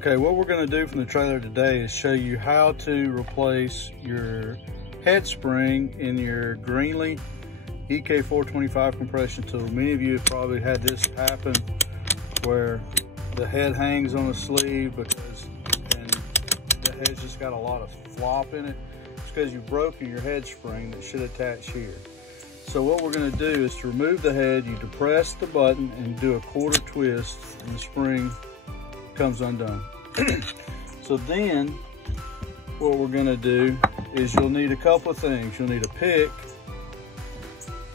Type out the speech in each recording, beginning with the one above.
Okay, what we're gonna do from the trailer today is show you how to replace your head spring in your Greenlee EK425 compression tool. Many of you have probably had this happen where the head hangs on the sleeve and the head's just got a lot of flop in it. It's because you've broken your head spring that should attach here. So what we're gonna do is to remove the head, you depress the button and do a quarter twist and the spring comes undone. So then what we're gonna do is you'll need a couple of things. You'll need a pick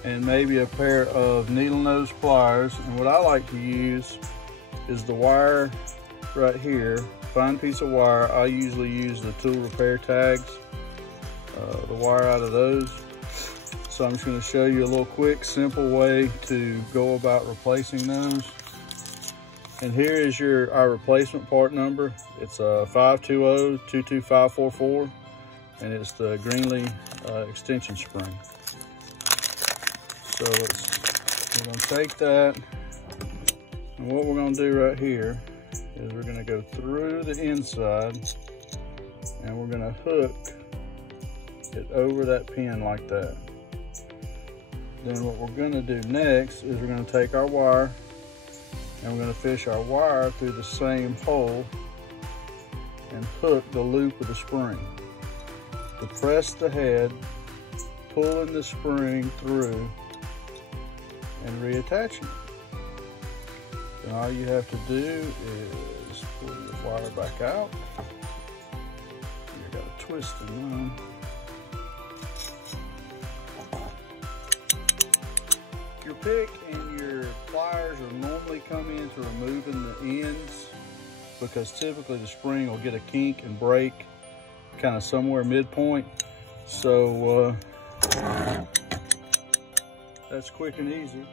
and maybe a pair of needle nose pliers. And what I like to use is the wire right here, fine piece of wire. I usually use the tool repair tags, the wire out of those. So I'm just gonna show you a little quick, simple way to go about replacing those. And here is our replacement part number. It's a 520-22544, and it's the Greenlee extension spring. So we're gonna take that, and what we're gonna do right here is we're gonna go through the inside, and we're gonna hook it over that pin like that. Then what we're gonna do next is we're gonna take our wire and we're gonna fish our wire through the same hole and hook the loop of the spring. Depress the head, pulling the spring through and reattaching it. And all you have to do is pull your wire back out. You got a twist in mine. Your pick and your pliers will normally come into removing the ends because typically the spring will get a kink and break kind of somewhere midpoint. So that's quick and easy.